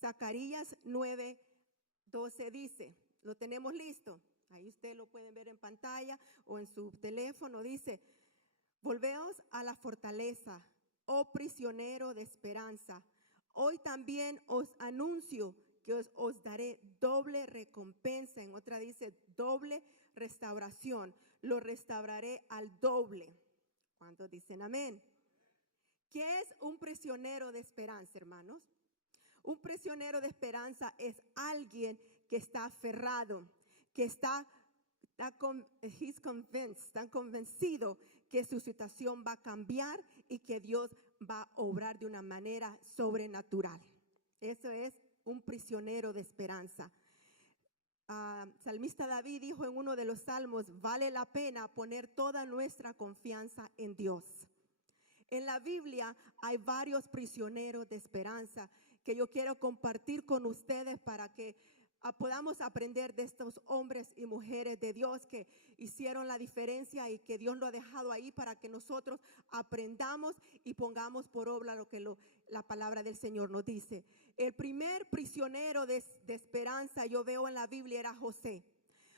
Zacarías 9:12 dice, ¿lo tenemos listo? Ahí ustedes lo pueden ver en pantalla o en su teléfono. Dice, volveos a la fortaleza, oh prisionero de esperanza. Hoy también os anuncio que os daré doble recompensa. En otra dice doble restauración. Lo restauraré al doble. ¿Cuántos dicen amén? ¿Qué es un prisionero de esperanza, hermanos? Un prisionero de esperanza es alguien que está aferrado, que está convencido que su situación va a cambiar y que Dios va a obrar de una manera sobrenatural. Eso es un prisionero de esperanza. Salmista David dijo en uno de los salmos, vale la pena poner toda nuestra confianza en Dios. En la Biblia hay varios prisioneros de esperanza que yo quiero compartir con ustedes para que podamos aprender de estos hombres y mujeres de Dios que hicieron la diferencia y que Dios lo ha dejado ahí para que nosotros aprendamos y pongamos por obra lo que la palabra del Señor nos dice. El primer prisionero de esperanza yo veo en la Biblia era José.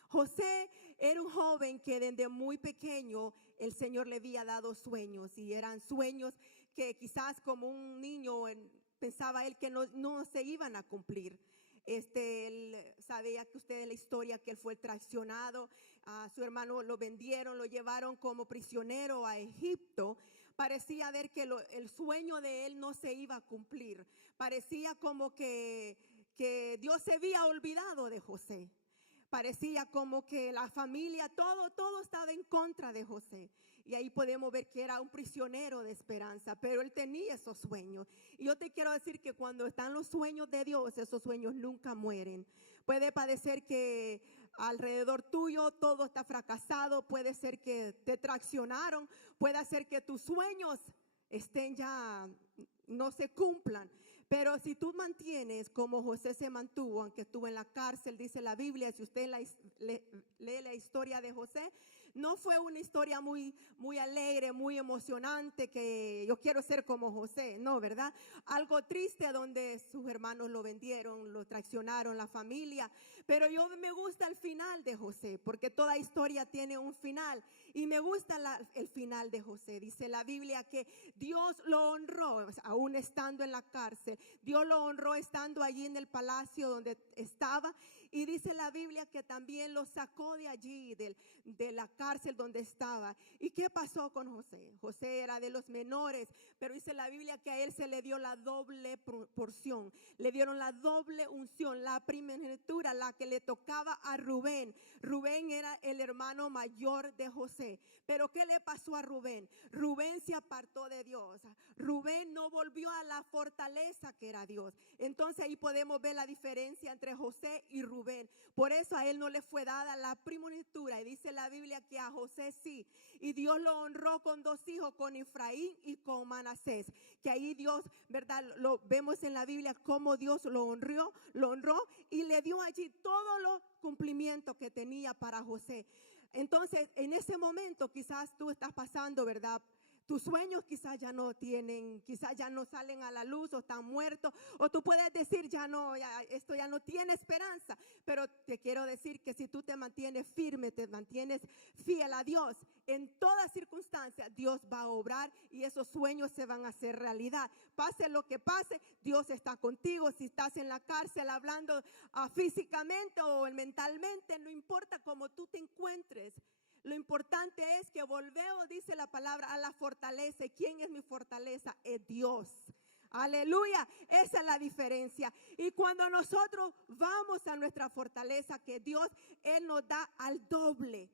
José era un joven que desde muy pequeño el Señor le había dado sueños, y eran sueños que quizás como un niño pensaba él que no se iban a cumplir. Él sabía que ustedes la historia que él fue traicionado, a su hermano lo vendieron, lo llevaron como prisionero a Egipto. Parecía ver que el sueño de él no se iba a cumplir. Parecía como que Dios se había olvidado de José. Parecía como que la familia, todo estaba en contra de José. Y ahí podemos ver que era un prisionero de esperanza, pero él tenía esos sueños. Y yo te quiero decir que cuando están los sueños de Dios, esos sueños nunca mueren. Puede parecer que alrededor tuyo todo está fracasado, puede ser que te traicionaron, puede ser que tus sueños estén ya, no se cumplan. Pero si tú mantienes como José se mantuvo, aunque estuvo en la cárcel, dice la Biblia, si usted lee la historia de José, no fue una historia muy alegre, muy emocionante, que yo quiero ser como José, no, ¿verdad? Algo triste donde sus hermanos lo vendieron, lo traicionaron, la familia. Pero me gusta el final de José, porque toda historia tiene un final. Y me gusta el final de José. Dice la Biblia que Dios lo honró, aún estando en la cárcel. Dios lo honró estando allí en el palacio donde estaba. Y dice la Biblia que también lo sacó de allí, de la cárcel donde estaba. ¿Y qué pasó con José? José era de los menores, pero dice la Biblia que a él se le dio la doble porción. Le dieron la doble unción, la primogenitura, la que le tocaba a Rubén. Rubén era el hermano mayor de José. Pero ¿qué le pasó a Rubén? Rubén se apartó de Dios. Rubén no volvió a la fortaleza que era Dios. Entonces ahí podemos ver la diferencia entre José y Rubén. Por eso a él no le fue dada la primogenitura. Y dice la Biblia que a José sí. Y Dios lo honró con dos hijos, con Efraín y con Manasés. Que ahí Dios, ¿verdad? Lo vemos en la Biblia cómo Dios lo honró y le dio allí todos los cumplimientos que tenía para José. Entonces, en ese momento quizás tú estás pasando, ¿verdad? Tus sueños quizás ya no salen a la luz o están muertos, o tú puedes decir esto ya no tiene esperanza. Pero te quiero decir que si tú te mantienes firme, te mantienes fiel a Dios, en toda circunstancia Dios va a obrar y esos sueños se van a hacer realidad. Pase lo que pase, Dios está contigo. Si estás en la cárcel hablando físicamente o mentalmente, no importa cómo tú te encuentres. Lo importante es que volvemos, dice la palabra, a la fortaleza. ¿Y quién es mi fortaleza? Es Dios. Aleluya, esa es la diferencia. Y cuando nosotros vamos a nuestra fortaleza, que Dios, Él nos da al doble.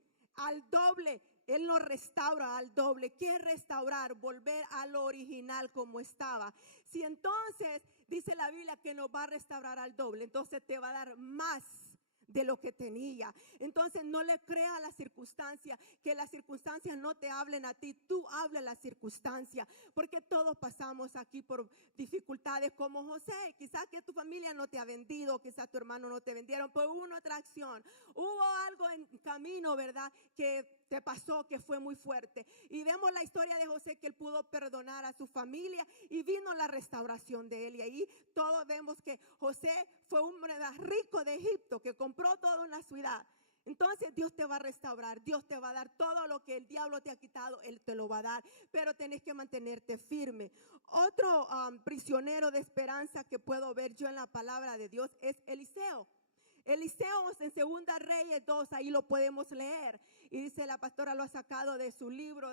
Él nos restaura al doble. ¿Qué es restaurar? Volver a lo original como estaba. Si entonces dice la Biblia que nos va a restaurar al doble, entonces te va a dar más de lo que tenía. Entonces no le crea a la circunstancia, que las circunstancias no te hablen a ti, tú habla a la circunstancia, porque todos pasamos aquí por dificultades como José. Quizás que tu familia no te ha vendido, quizás tu hermano no te vendieron, pero hubo una atracción, hubo algo en camino, ¿verdad?, que te pasó que fue muy fuerte. Y vemos la historia de José, que él pudo perdonar a su familia y vino la restauración de él. Y ahí todos vemos que José fue un hombre rico de Egipto que compró toda una ciudad. Entonces Dios te va a restaurar, Dios te va a dar todo lo que el diablo te ha quitado, Él te lo va a dar, pero tenés que mantenerte firme. Otro prisionero de esperanza que puedo ver yo en la palabra de Dios es Eliseo. Eliseo en Segunda Reyes 2, ahí lo podemos leer. Y dice, la pastora lo ha sacado de su libro.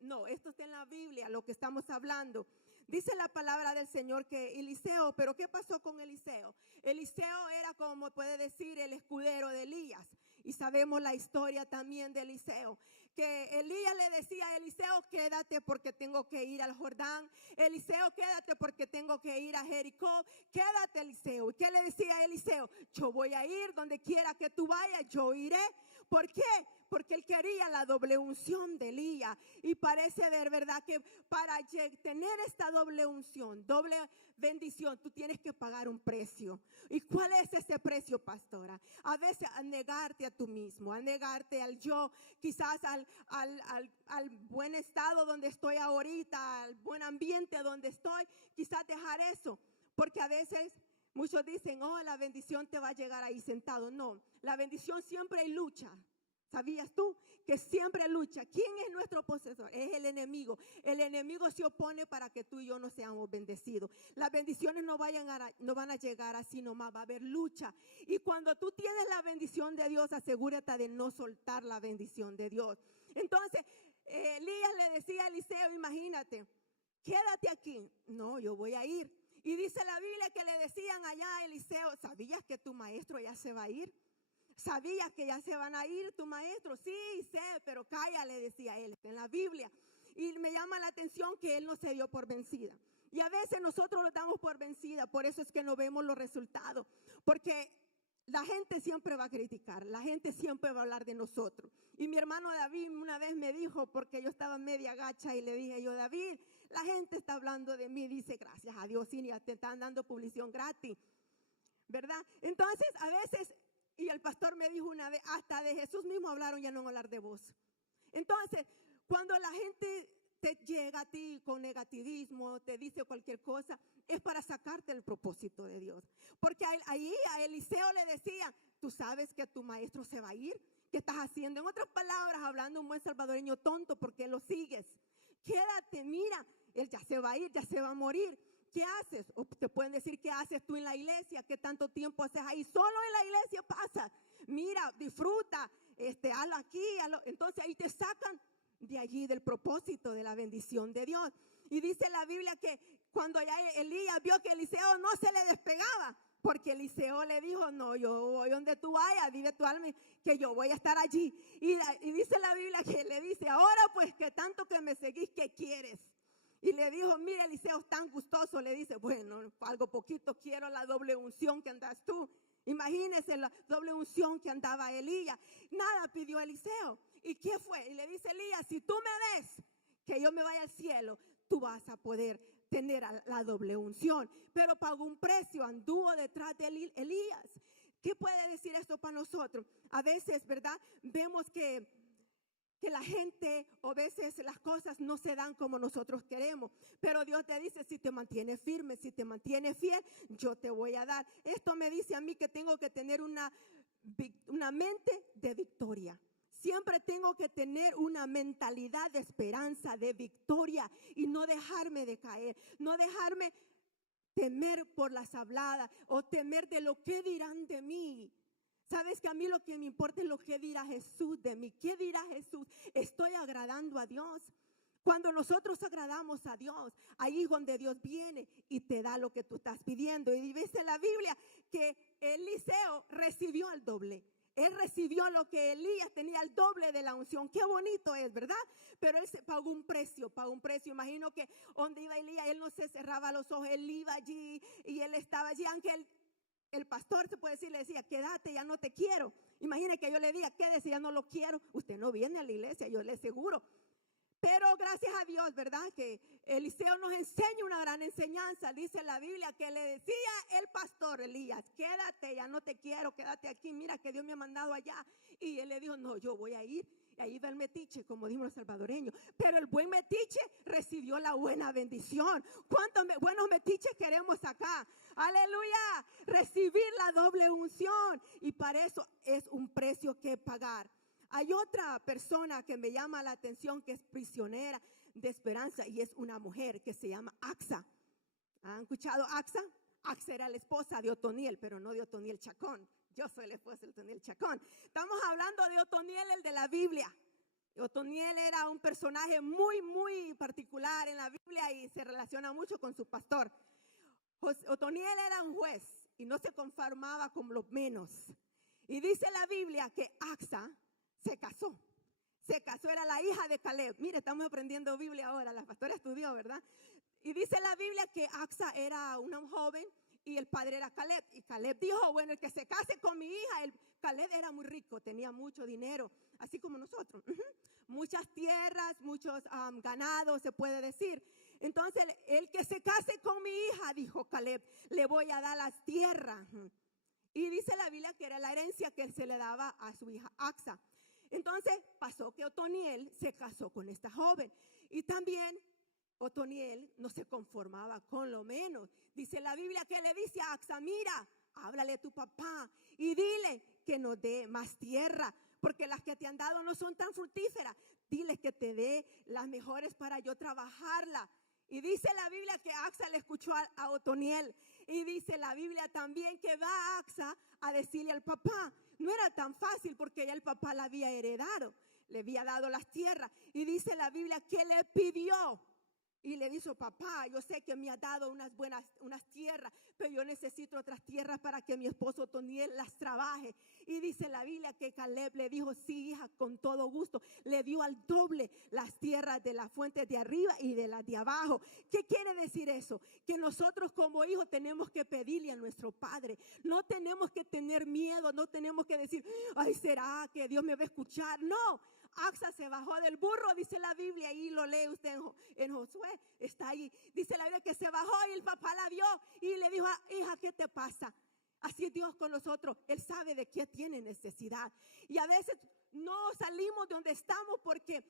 No, esto está en la Biblia, lo que estamos hablando. Dice la palabra del Señor que Eliseo, pero ¿qué pasó con Eliseo? Eliseo era, como puede decir, el escudero de Elías. Y sabemos la historia también de Eliseo, que Elías le decía a Eliseo, quédate porque tengo que ir al Jordán. Eliseo, quédate porque tengo que ir a Jericó. Quédate, Eliseo. ¿Y qué le decía a Eliseo? Yo voy a ir donde quiera que tú vayas, yo iré. ¿Por qué? Porque él quería la doble unción de Elías. Y parece ver, ¿verdad?, que para tener esta doble unción, doble bendición, tú tienes que pagar un precio. ¿Y cuál es ese precio, pastora? A veces a negarte a tú mismo, a negarte al yo, quizás al buen estado donde estoy ahorita, al buen ambiente donde estoy, quizás dejar eso. Porque a veces muchos dicen, oh, la bendición te va a llegar ahí sentado. No, la bendición siempre hay lucha. ¿Sabías tú que siempre lucha? ¿Quién es nuestro poseedor? Es el enemigo. El enemigo se opone para que tú y yo no seamos bendecidos. Las bendiciones no van a llegar así nomás, va a haber lucha. Y cuando tú tienes la bendición de Dios, asegúrate de no soltar la bendición de Dios. Entonces, Elías le decía a Eliseo, imagínate, quédate aquí. No, yo voy a ir. Y dice la Biblia que le decían allá a Eliseo, ¿sabías que tu maestro ya se va a ir? ¿Sabías que ya se van a ir tu maestro? Sí, sé, pero calla, le decía él, en la Biblia. Y me llama la atención que él no se dio por vencida. Y a veces nosotros lo damos por vencida, por eso es que no vemos los resultados. Porque la gente siempre va a criticar, la gente siempre va a hablar de nosotros. Y mi hermano David una vez me dijo, porque yo estaba media gacha y le dije yo, David, la gente está hablando de mí. Dice, gracias a Dios, sí, te están dando publicidad gratis, ¿verdad? Entonces, a veces... Y el pastor me dijo una vez, hasta de Jesús mismo hablaron, ya no hablar de vos. Entonces, cuando la gente te llega a ti con negativismo, te dice cualquier cosa, es para sacarte el propósito de Dios. Porque ahí a Eliseo le decía, tú sabes que tu maestro se va a ir, ¿qué estás haciendo? En otras palabras, hablando un buen salvadoreño tonto, ¿por qué lo sigues? Quédate, mira, él ya se va a ir, ya se va a morir. ¿Qué haces? O te pueden decir, ¿qué haces tú en la iglesia? ¿Qué tanto tiempo haces ahí? Solo en la iglesia pasa. Mira, disfruta, hazlo aquí, hazlo. Entonces ahí te sacan de allí del propósito de la bendición de Dios. Y dice la Biblia que cuando ya Elías vio que Eliseo no se le despegaba, porque Eliseo le dijo, no, yo voy donde tú vayas, vive tu alma, que yo voy a estar allí. Y dice la Biblia que le dice, ahora pues que tanto que me seguís, ¿qué quieres? Y le dijo, mira, Eliseo es tan gustoso. Le dice, bueno, algo poquito quiero la doble unción que andas tú. Imagínese la doble unción que andaba Elías. Nada pidió Eliseo. ¿Y qué fue? Y le dice Elías, si tú me ves que yo me vaya al cielo, tú vas a poder tener la doble unción. Pero pagó un precio, anduvo detrás de Elías. ¿Qué puede decir esto para nosotros? A veces, ¿verdad? Vemos que la gente, o a veces las cosas no se dan como nosotros queremos, pero Dios te dice, si te mantienes firme, si te mantienes fiel, yo te voy a dar. Esto me dice a mí que tengo que tener una mente de victoria. Siempre tengo que tener una mentalidad de esperanza, de victoria, y no dejarme de caer, no dejarme temer por las habladas o temer de lo que dirán de mí. Sabes que a mí lo que me importa es lo que dirá Jesús de mí. ¿Qué dirá Jesús? ¿Estoy agradando a Dios? Cuando nosotros agradamos a Dios, ahí es donde Dios viene y te da lo que tú estás pidiendo. Y dice la Biblia que Eliseo recibió al doble. Él recibió lo que Elías tenía, el doble de la unción. Qué bonito es, ¿verdad? Pero él se pagó un precio, Imagino que donde iba Elías, él no se cerraba los ojos, él iba allí y él estaba allí, aunque él El pastor, se puede decir, le decía, quédate, ya no te quiero. Imagine que yo le diga, quédese, ya no lo quiero. Usted no viene a la iglesia, yo le aseguro. Pero gracias a Dios, ¿verdad? Que Eliseo nos enseña una gran enseñanza. Dice la Biblia que le decía el pastor Elías, quédate, ya no te quiero, quédate aquí, mira que Dios me ha mandado allá. Y él le dijo, no, yo voy a ir. Y ahí va el metiche, como dimos los salvadoreños. Pero el buen metiche recibió la buena bendición. ¿Cuántos buenos metiches queremos acá? Aleluya, recibir la doble unción. Y para eso es un precio que pagar. Hay otra persona que me llama la atención, que es prisionera de esperanza, y es una mujer que se llama Axa. ¿Han escuchado Axa? Axa era la esposa de Otoniel, pero no de Otoniel Chacón. Yo soy la esposa de Otoniel Chacón. Estamos hablando de Otoniel, el de la Biblia. Otoniel era un personaje muy, muy particular en la Biblia y se relaciona mucho con su pastor. Otoniel era un juez y no se conformaba con los menos. Y dice la Biblia que Axa se casó, era la hija de Caleb. Mire, estamos aprendiendo Biblia ahora, la pastora estudió, ¿verdad? Y dice la Biblia que Axa era una joven y el padre era Caleb. Y Caleb dijo, bueno, el que se case con mi hija. Caleb era muy rico, tenía mucho dinero, así como nosotros. Muchas tierras, muchos ganados, se puede decir. Entonces, el que se case con mi hija, dijo Caleb, le voy a dar las tierras. Y dice la Biblia que era la herencia que se le daba a su hija Axa. Entonces pasó que Otoniel se casó con esta joven. Y también Otoniel no se conformaba con lo menos. Dice la Biblia que le dice a Axa, mira, háblale a tu papá y dile que nos dé más tierra, porque las que te han dado no son tan fructíferas. Dile que te dé las mejores para yo trabajarla. Y dice la Biblia que Axa le escuchó a Otoniel. Y dice la Biblia también que va Axa a decirle al papá. No era tan fácil porque ya el papá la había heredado, le había dado las tierras. Y dice la Biblia que le pidió. Y le dijo, papá, yo sé que me ha dado unas tierras, pero yo necesito otras tierras para que mi esposo Otoniel las trabaje. Y dice la Biblia que Caleb le dijo, sí, hija, con todo gusto. Le dio al doble las tierras de las fuentes de arriba y de las de abajo. ¿Qué quiere decir eso? Que nosotros como hijos tenemos que pedirle a nuestro Padre. No tenemos que tener miedo, no tenemos que decir, ay, ¿será que Dios me va a escuchar? No. Axa se bajó del burro, dice la Biblia, y lo lee usted en Josué, está ahí. Dice la Biblia que se bajó y el papá la vio y le dijo, hija, ¿qué te pasa? Así es Dios con nosotros, Él sabe de qué tiene necesidad. Y a veces no salimos de donde estamos porque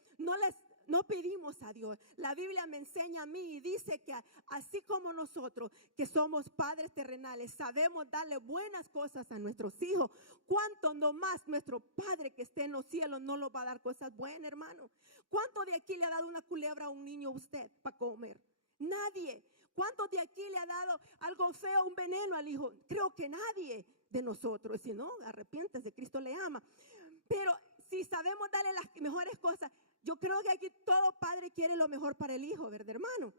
no pedimos a Dios. La Biblia me enseña a mí y dice que así como nosotros, que somos padres terrenales, sabemos darle buenas cosas a nuestros hijos, ¿cuánto no más nuestro Padre que esté en los cielos no nos va a dar cosas buenas, hermano? ¿Cuánto de aquí le ha dado una culebra a un niño usted para comer? Nadie. ¿Cuántos de aquí le ha dado algo feo, un veneno al hijo? Creo que nadie de nosotros. Si no, arrepiéntese, Cristo le ama. Pero si sabemos darle las mejores cosas, yo creo que aquí todo padre quiere lo mejor para el hijo, ¿verdad, hermano?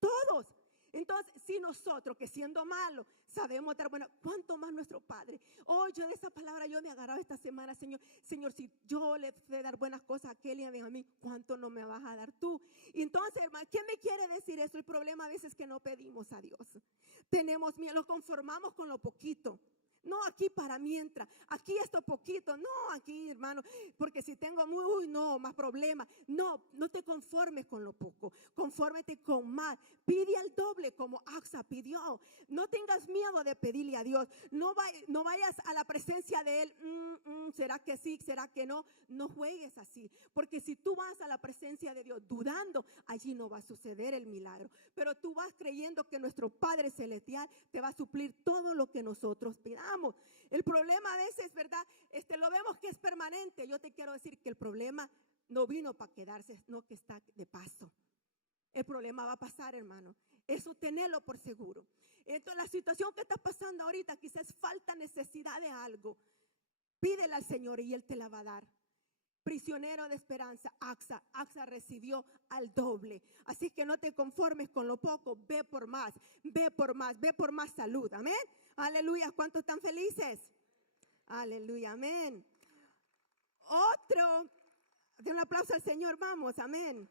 Todos. Entonces, si nosotros, que siendo malos, sabemos dar bueno, ¿cuánto más nuestro Padre? Oh, yo de esa palabra yo me agarraba esta semana, Señor. Señor, si yo le sé dar buenas cosas a aquel y a mí, ¿cuánto no me vas a dar tú? Y entonces, hermano, ¿qué me quiere decir eso? El problema a veces es que no pedimos a Dios. Tenemos miedo, lo conformamos con lo poquito. No, aquí para mientras, aquí esto poquito, no, aquí hermano, porque si tengo no, más problemas. No, no te conformes con lo poco, confórmete con más. Pide al doble como Axa pidió. No tengas miedo de pedirle a Dios. No vayas a la presencia de Él. ¿Será que sí? ¿Será que no? No juegues así, porque si tú vas a la presencia de Dios dudando, allí no va a suceder el milagro. Pero tú vas creyendo que nuestro Padre Celestial te va a suplir todo lo que nosotros pidamos. El problema a veces, ¿verdad? Lo vemos que es permanente. Yo te quiero decir que el problema no vino para quedarse, no que está de paso. El problema va a pasar, hermano. Eso tenelo por seguro. Entonces, la situación que está pasando ahorita, quizás falta necesidad de algo. Pídele al Señor y Él te la va a dar. Prisionero de esperanza, Axa recibió al doble. Así que no te conformes con lo poco, ve por más, ve por más, ve por más salud. Amén. Aleluya. ¿Cuántos están felices? Aleluya. Amén. Otro, de un aplauso al Señor, vamos. Amén.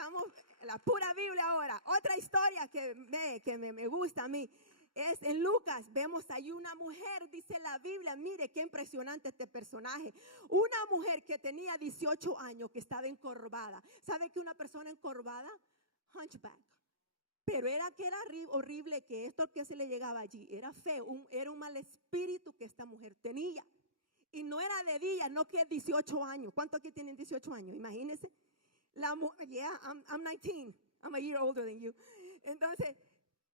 estamos en la pura Biblia ahora. Otra historia que me gusta a mí es en Lucas. Vemos ahí una mujer, dice la Biblia, mire qué impresionante este personaje. Una mujer que tenía 18 años, que estaba encorvada. ¿Sabe que una persona encorvada? Hunchback. Pero era horrible, que esto que se le llegaba allí era feo, era un mal espíritu que esta mujer tenía. Y no era de día, no que 18 años. ¿Cuántos aquí tienen 18 años? Imagínense. I'm 19. I'm a year older than you. Entonces,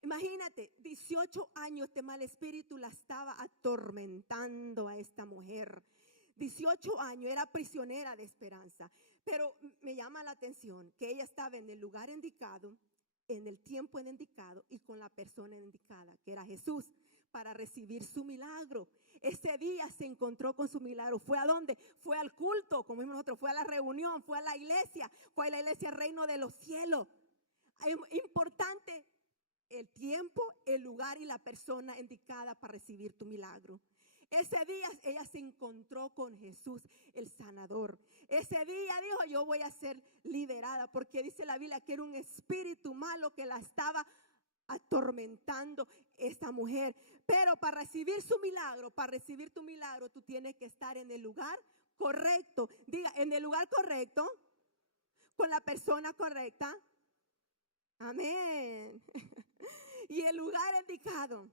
imagínate, 18 años este mal espíritu la estaba atormentando a esta mujer. 18 años, era prisionera de esperanza. Pero me llama la atención que ella estaba en el lugar indicado, en el tiempo indicado y con la persona indicada, que era Jesús, para recibir su milagro. Ese día se encontró con su milagro. ¿Fue a dónde? Fue al culto, como vimos nosotros, fue a la reunión, fue a la iglesia Reino de los Cielos. Es importante el tiempo, el lugar y la persona indicada para recibir tu milagro. Ese día ella se encontró con Jesús, el sanador. Ese día dijo, yo voy a ser liberada, porque dice la Biblia que era un espíritu malo que la estaba atormentando esta mujer. Pero para recibir su milagro, para recibir tu milagro, tú tienes que estar en el lugar correcto. Diga, en el lugar correcto, con la persona correcta. Amén. Y el lugar indicado.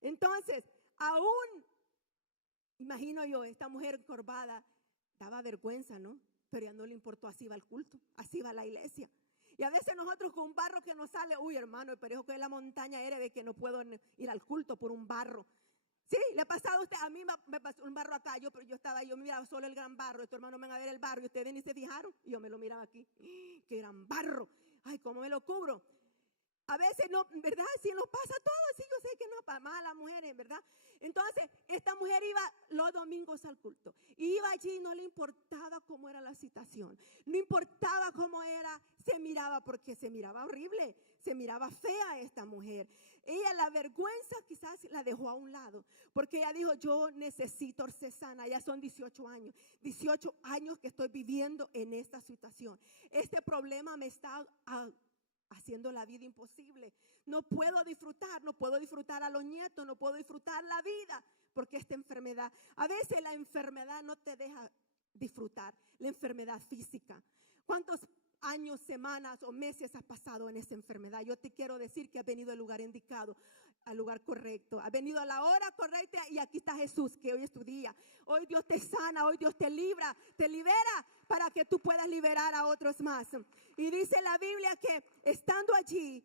Entonces, aún, imagino yo, esta mujer encorvada, daba vergüenza, ¿no? Pero ya no le importó, así va al culto, así va a la iglesia. Y a veces nosotros con un barro que nos sale, uy hermano, pero es que la montaña era de que no puedo ir al culto por un barro. Sí, le ha pasado a usted, a mí me pasó un barro acá, yo me miraba solo el gran barro, y tu hermano ven a ver el barro, y ustedes ni se fijaron, y yo me lo miraba aquí, qué gran barro, ay, ¿cómo me lo cubro? A veces no, ¿verdad? Sí nos pasa todo, sí, yo sé que no, para más a las mujeres, ¿verdad? Entonces, esta mujer iba los domingos al culto. Iba allí, no le importaba cómo era la situación. No importaba cómo era, se miraba, porque se miraba horrible, se miraba fea esta mujer. Ella, la vergüenza quizás la dejó a un lado, porque ella dijo, yo necesito ser sana. Ya son 18 años que estoy viviendo en esta situación. Este problema me está haciendo la vida imposible. No puedo disfrutar a los nietos, no puedo disfrutar la vida, porque esta enfermedad, a veces la enfermedad no te deja disfrutar, la enfermedad física. ¿Cuántos años, semanas o meses has pasado en esa enfermedad? Yo te quiero decir que has venido al lugar indicado, al lugar correcto, has venido a la hora correcta, y aquí está Jesús, que hoy es tu día. Hoy Dios te sana, hoy Dios te libera para que tú puedas liberar a otros más. Y dice la Biblia que estando allí,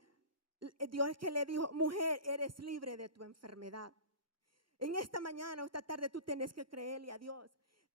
Dios es que le dijo, mujer, eres libre de tu enfermedad. En esta mañana o esta tarde tú tenés que creerle a Dios.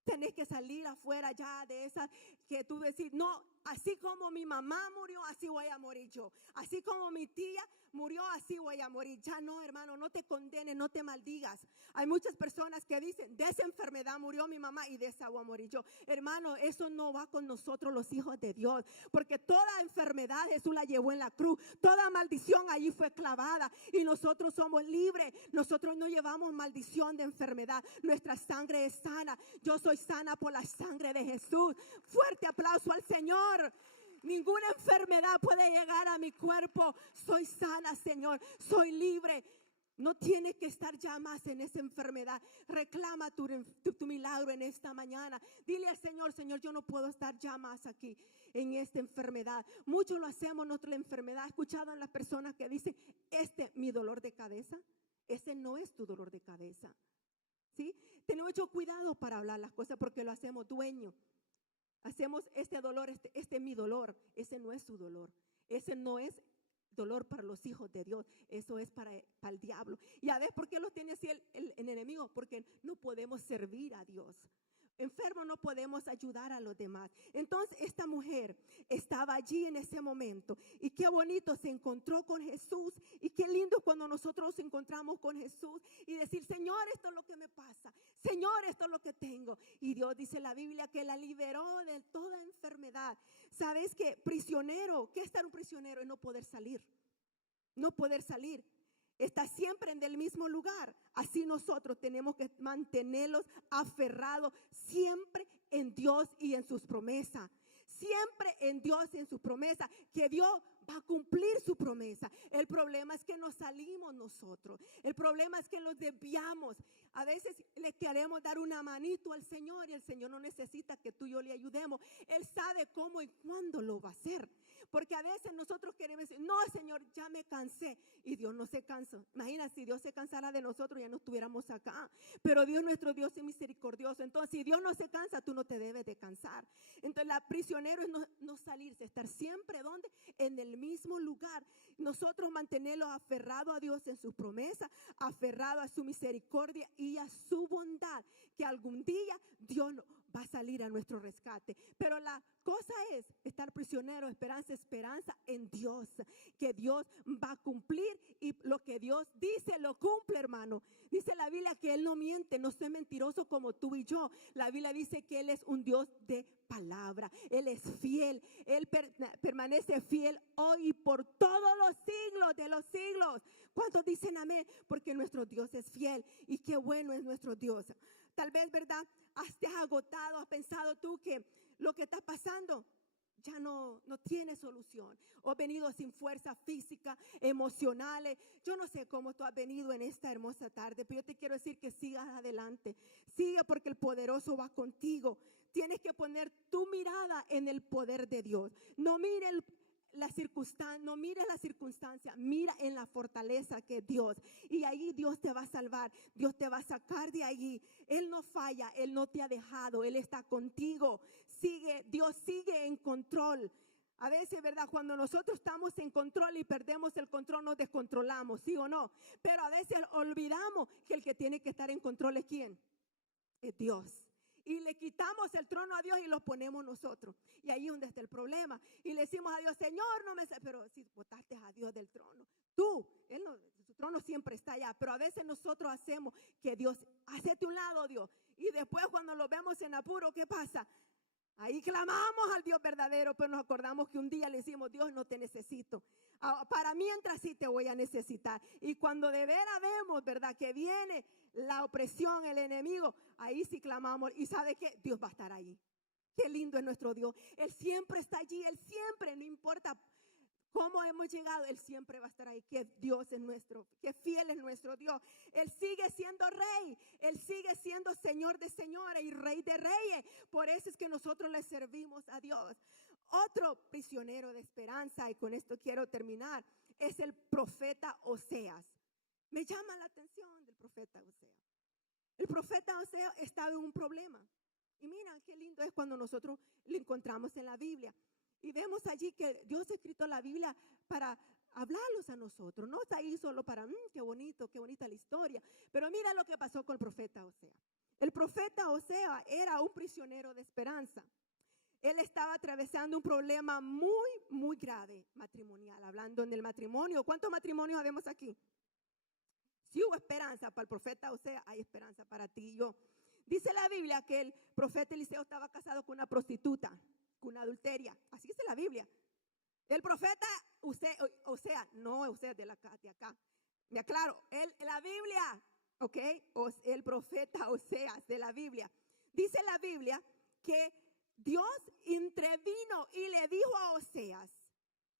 Tenés que salir afuera ya de esa que tú decís, no, así como mi mamá murió, así voy a morir yo. Así como mi tía murió, así voy a morir. Ya no, hermano, no te condenes, no te maldigas. Hay muchas personas que dicen, de esa enfermedad murió mi mamá y de esa voy a morir yo. Hermano, eso no va con nosotros los hijos de Dios, porque toda enfermedad Jesús la llevó en la cruz. Toda maldición allí fue clavada y nosotros somos libres. Nosotros no llevamos maldición de enfermedad. Nuestra sangre es sana. Yo soy sana por la sangre de Jesús. Fuerte aplauso al Señor. Ninguna enfermedad puede llegar a mi cuerpo. Soy sana, Señor. Soy libre. No tienes que estar ya más en esa enfermedad. Reclama tu milagro en esta mañana. Dile al Señor, Señor, yo no puedo estar ya más aquí en esta enfermedad. Muchos lo hacemos, nuestra enfermedad. ¿Has escuchado a las personas que dicen, mi dolor de cabeza? Ese no es tu dolor de cabeza. ¿Sí? Tenemos mucho cuidado para hablar las cosas, porque lo hacemos dueño. Hacemos este dolor, este es mi dolor. Ese no es su dolor. Ese no es dolor para los hijos de Dios. Eso es para el diablo. Y a ver, ¿por qué los tiene así el enemigo? Porque no podemos servir a Dios. Enfermo no podemos ayudar a los demás. Entonces esta mujer estaba allí en ese momento, y qué bonito, se encontró con Jesús. Y qué lindo cuando nosotros nos encontramos con Jesús y decir, Señor, esto es lo que me pasa, Señor, esto es lo que tengo. Y Dios dice en la Biblia que la liberó de toda enfermedad. ¿Sabes qué? Prisionero, ¿qué es estar un prisionero? Es no poder salir. No poder salir. Está siempre en el mismo lugar. Así nosotros tenemos que mantenerlos aferrados siempre en Dios y en sus promesas. siempre en Dios y en su promesa, que Dios va a cumplir su promesa. El problema es que nos salimos nosotros. El problema es que los desviamos. A veces le queremos dar una manito al Señor y el Señor no necesita que tú y yo le ayudemos. Él sabe cómo y cuándo lo va a hacer. Porque a veces nosotros queremos decir, no, Señor, ya me cansé. Y Dios no se cansa. Imagina, si Dios se cansara de nosotros, ya no estuviéramos acá. Pero Dios, nuestro Dios, es misericordioso. Entonces, si Dios no se cansa, tú no te debes de cansar. Entonces, la prisionero es no salirse, estar siempre, ¿dónde? En el mismo lugar. Nosotros mantenerlos aferrados a Dios en sus promesas, aferrados a su misericordia y a su bondad, que algún día Dios va a salir a nuestro rescate. Pero la cosa es estar prisionero, esperanza en Dios, que Dios va a cumplir y lo que Dios dice lo cumple, hermano. Dice la Biblia que Él no miente, no es mentiroso como tú y yo. La Biblia dice que Él es un Dios de palabra, Él es fiel, Él permanece fiel hoy y por todos los siglos de los siglos. ¿Cuántos dicen amén? Porque nuestro Dios es fiel y qué bueno es nuestro Dios. Tal vez, ¿verdad? Te has agotado, has pensado tú que lo que está pasando ya no tiene solución. O has venido sin fuerza física, emocionales. Yo no sé cómo tú has venido en esta hermosa tarde, pero yo te quiero decir que sigas adelante. Siga porque el poderoso va contigo. Tienes que poner tu mirada en el poder de Dios. No mire la circunstancia, mira en la fortaleza que es Dios. Y ahí Dios te va a salvar, Dios te va a sacar de allí. Él no falla, Él no te ha dejado, Él está contigo. Dios sigue en control. A veces, ¿verdad? Cuando nosotros estamos en control y perdemos el control, nos descontrolamos, ¿sí o no? Pero a veces olvidamos que el que tiene que estar en control es ¿quién? Es Dios. Y le quitamos el trono a Dios y lo ponemos nosotros. Y ahí es donde está el problema. Y le decimos a Dios, Señor, no me... Pero si botaste a Dios del trono, Él no, su trono siempre está allá. Pero a veces nosotros hacemos que Dios, hacete un lado, Dios. Y después cuando lo vemos en apuro, ¿qué pasa? Ahí clamamos al Dios verdadero, pero nos acordamos que un día le decimos, Dios, no te necesito. Para mientras sí te voy a necesitar. Y cuando de veras vemos, ¿verdad? Que viene la opresión, el enemigo, ahí sí clamamos. ¿Y sabe qué? Dios va a estar ahí. Qué lindo es nuestro Dios. Él siempre está allí, Él siempre, no importa cómo hemos llegado, Él siempre va a estar ahí. Que Dios es nuestro, que fiel es nuestro Dios. Él sigue siendo rey, Él sigue siendo Señor de señores y Rey de reyes. Por eso es que nosotros le servimos a Dios. Otro prisionero de esperanza, y con esto quiero terminar, es el profeta Oseas. Me llama la atención del profeta Oseas. El profeta Oseas estaba en un problema. Y mira qué lindo es cuando nosotros lo encontramos en la Biblia. Y vemos allí que Dios ha escrito la Biblia para hablarlos a nosotros. No está ahí solo para, qué bonito, qué bonita la historia. Pero mira lo que pasó con el profeta Oseas. El profeta Oseas era un prisionero de esperanza. Él estaba atravesando un problema muy, muy grave matrimonial. Hablando en el matrimonio. ¿Cuántos matrimonios habemos aquí? Si hubo esperanza para el profeta Oseas, hay esperanza para ti y yo. Dice la Biblia que el profeta Eliseo estaba casado con una prostituta, con una adulteria. Así dice la Biblia. El profeta Oseas, no Oseas de acá. Me aclaro, la Biblia, ¿ok? El profeta Oseas de la Biblia. Dice la Biblia que Dios intervino y le dijo a Oseas,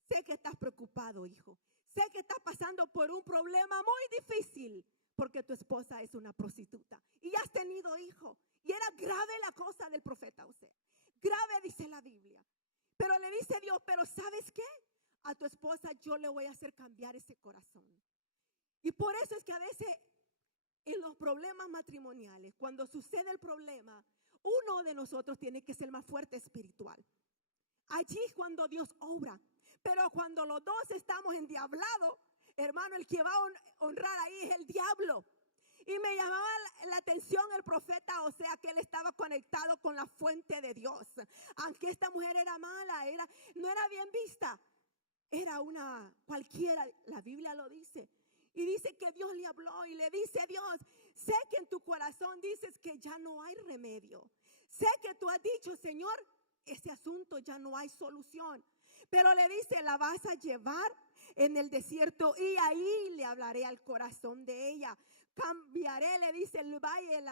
sé que estás preocupado, hijo. Sé que estás pasando por un problema muy difícil porque tu esposa es una prostituta y has tenido hijo. Y era grave la cosa del profeta Oseas. Grave dice la Biblia. Pero le dice Dios, pero ¿sabes qué? A tu esposa yo le voy a hacer cambiar ese corazón. Y por eso es que a veces en los problemas matrimoniales, cuando sucede el problema, uno de nosotros tiene que ser más fuerte espiritual. Allí es cuando Dios obra. Pero cuando los dos estamos endiablados, hermano, el que va a honrar ahí es el diablo. Y me llamaba la atención el profeta Oseas, que él estaba conectado con la fuente de Dios. Aunque esta mujer era mala, no era bien vista. Era una cualquiera, la Biblia lo dice. Y dice que Dios le habló y le dice a Dios, sé que en tu corazón dices que ya no hay remedio. Sé que tú has dicho, Señor, ese asunto ya no hay solución. Pero le dice, la vas a llevar en el desierto y ahí le hablaré al corazón de ella. cambiaré, le dice, el valle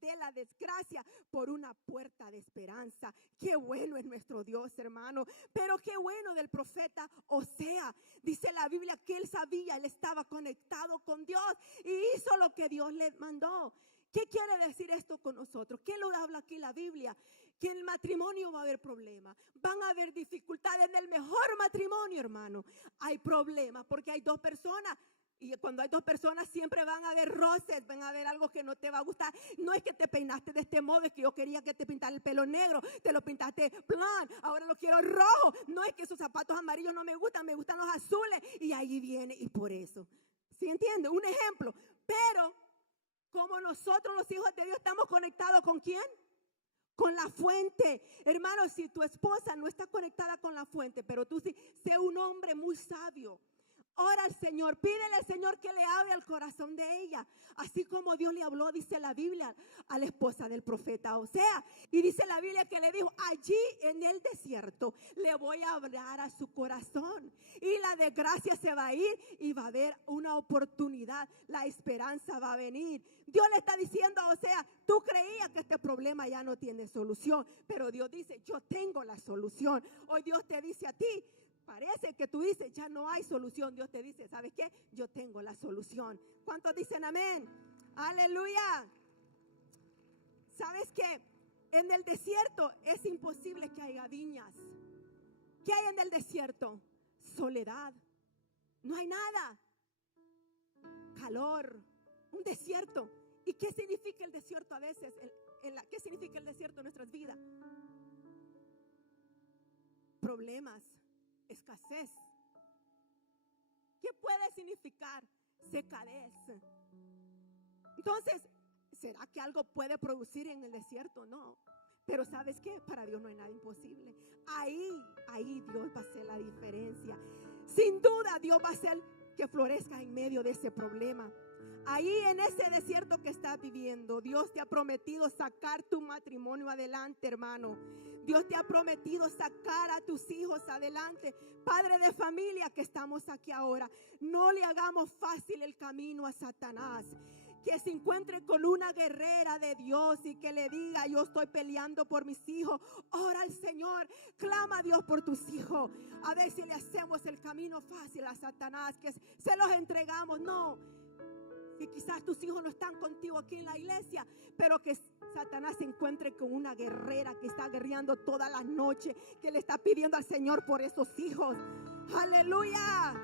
de la desgracia por una puerta de esperanza. Qué bueno es nuestro Dios, hermano. Pero qué bueno del profeta Osea. Dice la Biblia que él sabía, él estaba conectado con Dios y hizo lo que Dios le mandó. ¿Qué quiere decir esto con nosotros? ¿Qué lo habla aquí la Biblia? Que en el matrimonio va a haber problemas, van a haber dificultades. En el mejor matrimonio, hermano, hay problemas porque hay dos personas. Y cuando hay dos personas siempre van a haber roces, van a haber algo que no te va a gustar. No es que te peinaste de este modo, es que yo quería que te pintara el pelo negro, te lo pintaste plan, ahora lo quiero rojo. No es que esos zapatos amarillos no me gustan los azules. Y ahí viene, y por eso, ¿sí entiende? Un ejemplo. Pero como nosotros los hijos de Dios estamos conectados ¿con quién? Con la fuente. Hermano, si tu esposa no está conectada con la fuente, pero tú sí, sé un hombre muy sabio. Ora al Señor, pídele al Señor que le hable al corazón de ella. Así como Dios le habló, dice la Biblia, a la esposa del profeta Osea. Y dice la Biblia que le dijo, allí en el desierto le voy a hablar a su corazón. Y la desgracia se va a ir y va a haber una oportunidad. La esperanza va a venir. Dios le está diciendo a Osea, tú creías que este problema ya no tiene solución. Pero Dios dice, yo tengo la solución. Hoy Dios te dice a ti, parece que tú dices, ya no hay solución. Dios te dice, ¿sabes qué? Yo tengo la solución. ¿Cuántos dicen amén? Aleluya. ¿Sabes qué? En el desierto es imposible que haya viñas. ¿Qué hay en el desierto? Soledad. No hay nada. Calor. Un desierto. ¿Y qué significa el desierto a veces? ¿Qué significa el desierto en nuestras vidas? Problemas. Escasez. ¿Qué puede significar? Secadez. Entonces, ¿será que algo puede producir en el desierto? No. Pero ¿sabes qué? Para Dios no hay nada imposible. Ahí Dios va a hacer la diferencia. Sin duda Dios va a hacer que florezca en medio de ese problema. Ahí en ese desierto que estás viviendo, Dios te ha prometido sacar tu matrimonio adelante, hermano. Dios te ha prometido sacar a tus hijos adelante. Padre de familia que estamos aquí ahora, no le hagamos fácil el camino a Satanás. Que se encuentre con una guerrera de Dios y que le diga, yo estoy peleando por mis hijos. Ora al Señor, clama a Dios por tus hijos. A ver si le hacemos el camino fácil a Satanás, que se los entregamos. No. Y quizás tus hijos no están contigo aquí en la iglesia, pero que Satanás se encuentre con una guerrera que está guerreando todas las noches, que le está pidiendo al Señor por esos hijos. Aleluya.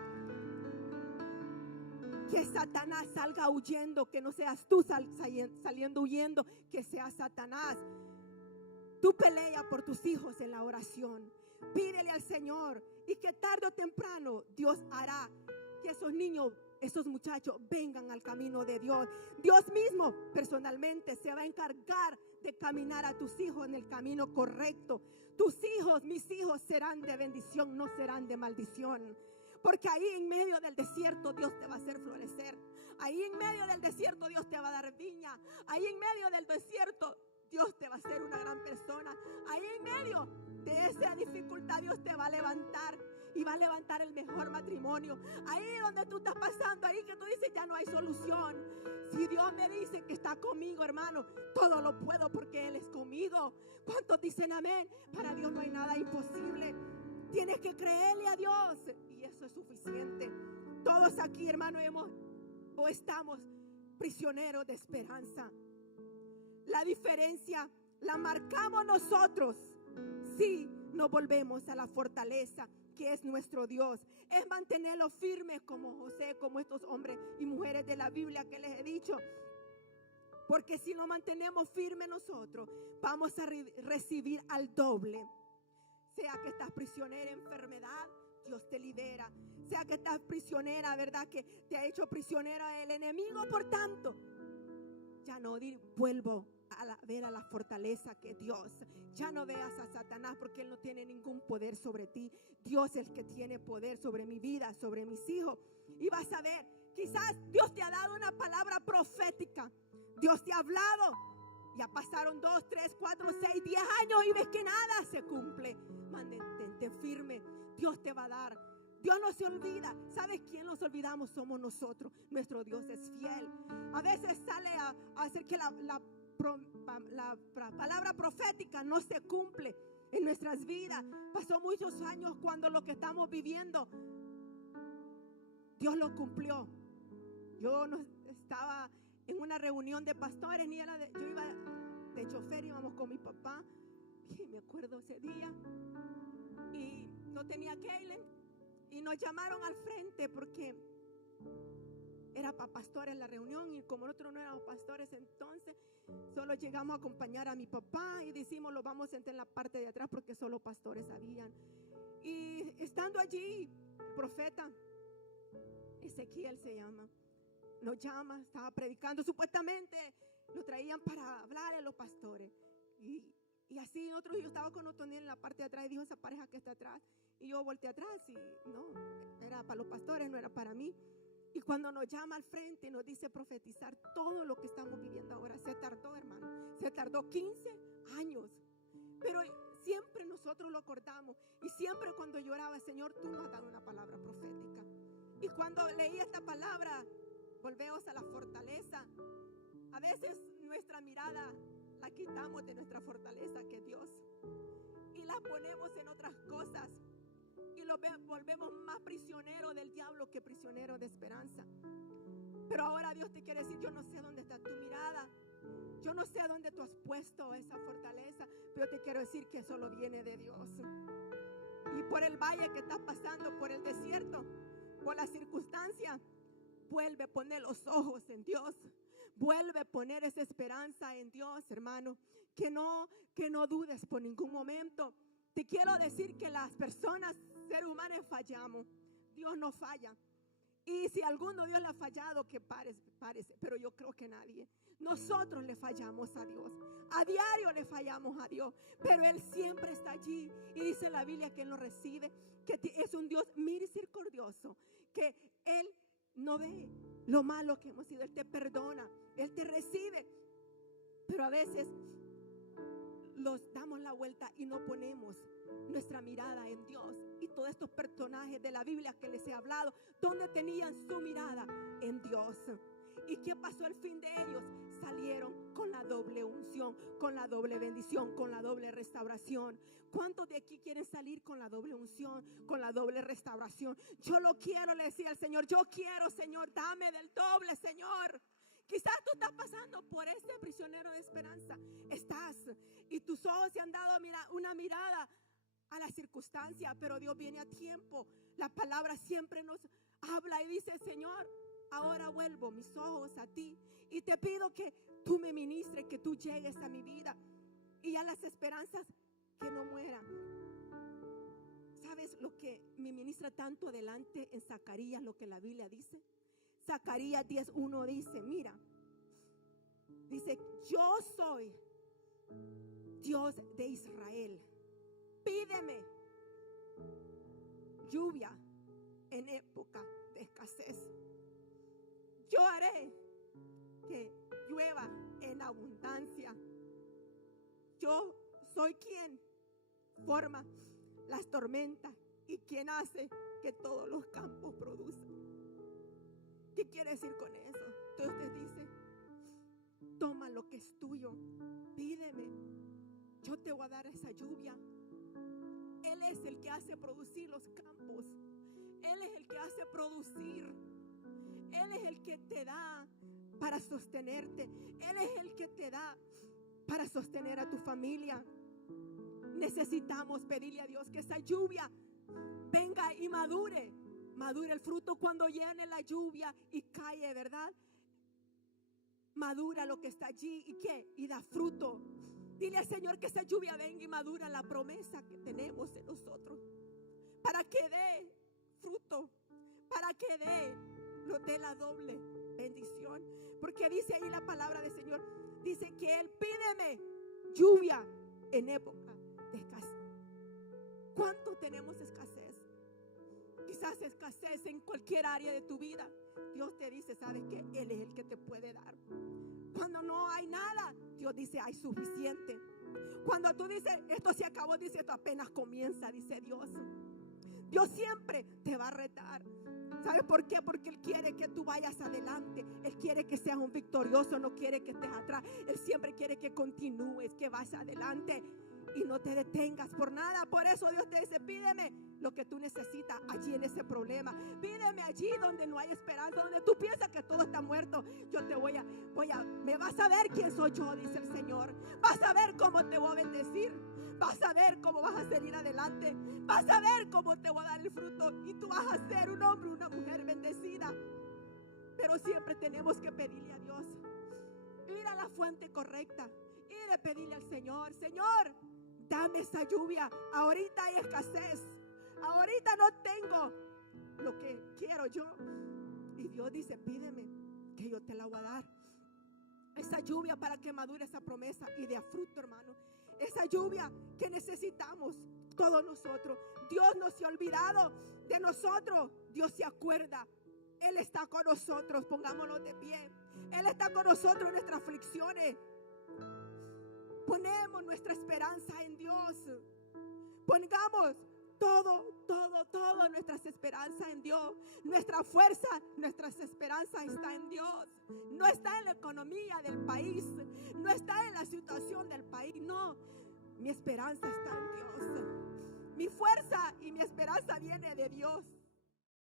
Que Satanás salga huyendo, que no seas tú saliendo huyendo, que sea Satanás. Tú pelea por tus hijos en la oración. Pídele al Señor y que tarde o temprano Dios hará que esos niños, esos muchachos vengan al camino de Dios. Dios mismo personalmente se va a encargar de caminar a tus hijos en el camino correcto. Tus hijos, mis hijos, serán de bendición, no serán de maldición. Porque ahí en medio del desierto Dios te va a hacer florecer. Ahí en medio del desierto Dios te va a dar viña. Ahí en medio del desierto Dios te va a hacer una gran persona. Ahí en medio de esa dificultad Dios te va a levantar. Y va a levantar el mejor matrimonio. Ahí donde tú estás pasando, ahí que tú dices ya no hay solución. Si Dios me dice que está conmigo, hermano, todo lo puedo porque Él es conmigo. ¿Cuántos dicen amén? Para Dios no hay nada imposible. Tienes que creerle a Dios y eso es suficiente. Todos aquí, hermano, estamos prisioneros de esperanza. La diferencia la marcamos nosotros si nos volvemos a la fortaleza que es nuestro Dios. Es mantenerlo firme como José, como estos hombres y mujeres de la Biblia que les he dicho. Porque si lo mantenemos firme nosotros, vamos a recibir al doble. Sea que estás prisionera en enfermedad, Dios te libera. Sea que estás prisionera, ¿verdad? Que te ha hecho prisionera el enemigo. Por tanto, ya no vuelvo a ver a la fortaleza que Dios. Ya no veas a Satanás porque él no tiene ningún poder sobre ti. Dios es el que tiene poder sobre mi vida, sobre mis hijos. Y vas a ver, quizás Dios te ha dado una palabra profética. Dios te ha hablado. Ya pasaron 2, 3, 4, 6, 10 años y ves que nada se cumple. Mantente firme. Dios te va a dar Dios no se olvida. ¿Sabes quién nos olvidamos? Somos nosotros. Nuestro Dios es fiel. A veces sale a hacer que la palabra profética no se cumple en nuestras vidas. Pasó muchos años cuando lo que estamos viviendo, Dios lo cumplió. Yo no estaba en una reunión de pastores, yo iba de chofer, íbamos con mi papá, y me acuerdo ese día, y no tenía Kaylen, y nos llamaron al frente porque era para pastores la reunión, y como nosotros no éramos pastores entonces, solo llegamos a acompañar a mi papá y decimos, lo vamos a sentar en la parte de atrás porque solo pastores habían. Y estando allí, el profeta Ezequiel se llama, nos llama, estaba predicando, supuestamente lo traían para hablar a los pastores. Y así yo estaba con Otoniel en la parte de atrás y dijo, esa pareja que está atrás. Y yo volteé atrás y no, era para los pastores, no era para mí. Y cuando nos llama al frente, nos dice profetizar todo lo que estamos viviendo ahora. Se tardó, hermano, se tardó 15 años. Pero siempre nosotros lo acordamos. Y siempre cuando lloraba, Señor, tú nos has dado una palabra profética. Y cuando leí esta palabra, volvemos a la fortaleza. A veces nuestra mirada la quitamos de nuestra fortaleza, que es Dios, y la ponemos en otras cosas. Y lo volvemos más prisionero del diablo que prisionero de esperanza. Pero ahora Dios te quiere decir, yo no sé dónde está tu mirada, yo no sé a dónde tú has puesto esa fortaleza, pero te quiero decir que solo viene de Dios. Y por el valle que estás pasando, por el desierto, por la circunstancia, vuelve a poner los ojos en Dios. Vuelve a poner esa esperanza en Dios, hermano. Que no dudes por ningún momento. Te quiero decir que las personas, seres humanos, fallamos. Dios no falla. Y si alguno Dios le ha fallado, que parece, pero yo creo que nadie. Nosotros le fallamos a Dios. A diario le fallamos a Dios. Pero Él siempre está allí. Y dice la Biblia que Él nos recibe. Que es un Dios misericordioso. Que Él no ve lo malo que hemos sido. Él te perdona. Él te recibe. Pero a veces los damos la vuelta y no ponemos nuestra mirada en Dios. Y todos estos personajes de la Biblia que les he hablado, ¿dónde tenían su mirada? En Dios. ¿Y qué pasó al fin de ellos? Salieron con la doble unción, con la doble bendición, con la doble restauración. ¿Cuántos de aquí quieren salir con la doble unción, con la doble restauración? Yo lo quiero, le decía al Señor, yo quiero, Señor, dame del doble, Señor. Quizás tú estás pasando por este prisionero de esperanza. Estás, y tus ojos se han dado una mirada a la circunstancia, pero Dios viene a tiempo. La palabra siempre nos habla y dice, Señor, ahora vuelvo mis ojos a ti y te pido que tú me ministres, que tú llegues a mi vida y a las esperanzas que no mueran. ¿Sabes lo que me ministra tanto adelante en Zacarías, lo que la Biblia dice? Zacarías 10:1 dice, mira, dice, yo soy Dios de Israel. Pídeme lluvia en época de escasez. Yo haré que llueva en abundancia. Yo soy quien forma las tormentas y quien hace que todos los campos produzcan. ¿Qué quiere decir con eso? Entonces dice, toma lo que es tuyo, pídeme, yo te voy a dar esa lluvia. Él es el que hace producir los campos. Él es el que hace producir. Él es el que te da para sostenerte. Él es el que te da para sostener a tu familia. Necesitamos pedirle a Dios que esa lluvia venga y madure el fruto cuando llene la lluvia y cae, ¿verdad? Madura lo que está allí y ¿qué? Y da fruto. Dile al Señor que esa lluvia venga y madura la promesa que tenemos en nosotros, para que dé fruto, para que dé la doble bendición. Porque dice ahí la palabra del Señor, dice que Él pídeme lluvia en época de escasez. ¿Cuánto tenemos escasez? Quizás escasez en cualquier área de tu vida. Dios te dice, ¿sabes qué? Él es el que te puede dar. Cuando no hay nada, Dios dice, hay suficiente. Cuando tú dices, esto se acabó, dice, esto apenas comienza, dice Dios. Dios siempre te va a retar. ¿Sabes por qué? Porque Él quiere que tú vayas adelante. Él quiere que seas un victorioso, no quiere que estés atrás. Él siempre quiere que continúes, que vayas adelante y no te detengas por nada. Por eso Dios te dice, pídeme lo que tú necesitas allí en ese problema. Pídeme allí donde no hay esperanza, donde tú piensas que todo está muerto. Yo te me vas a ver quién soy yo, dice el Señor. Vas a ver cómo te voy a bendecir. Vas a ver cómo vas a salir adelante. Vas a ver cómo te voy a dar el fruto. Y tú vas a ser un hombre, una mujer bendecida. Pero siempre tenemos que pedirle a Dios. Ir a la fuente correcta. Ir a pedirle al Señor. Señor, dame esa lluvia. Ahorita hay escasez. Ahorita no tengo lo que quiero yo. Y Dios dice, pídeme que yo te la voy a dar. Esa lluvia para que madure esa promesa y dé fruto, hermano. Esa lluvia que necesitamos todos nosotros. Dios no se ha olvidado de nosotros. Dios se acuerda. Él está con nosotros. Pongámonos de pie. Él está con nosotros en nuestras aflicciones. Ponemos nuestra esperanza en Dios. Pongamos toda nuestras esperanzas en Dios. Nuestra fuerza, nuestras esperanzas está en Dios. No está en la economía del país. No está en la situación del país. No, mi esperanza está en Dios. Mi fuerza y mi esperanza viene de Dios.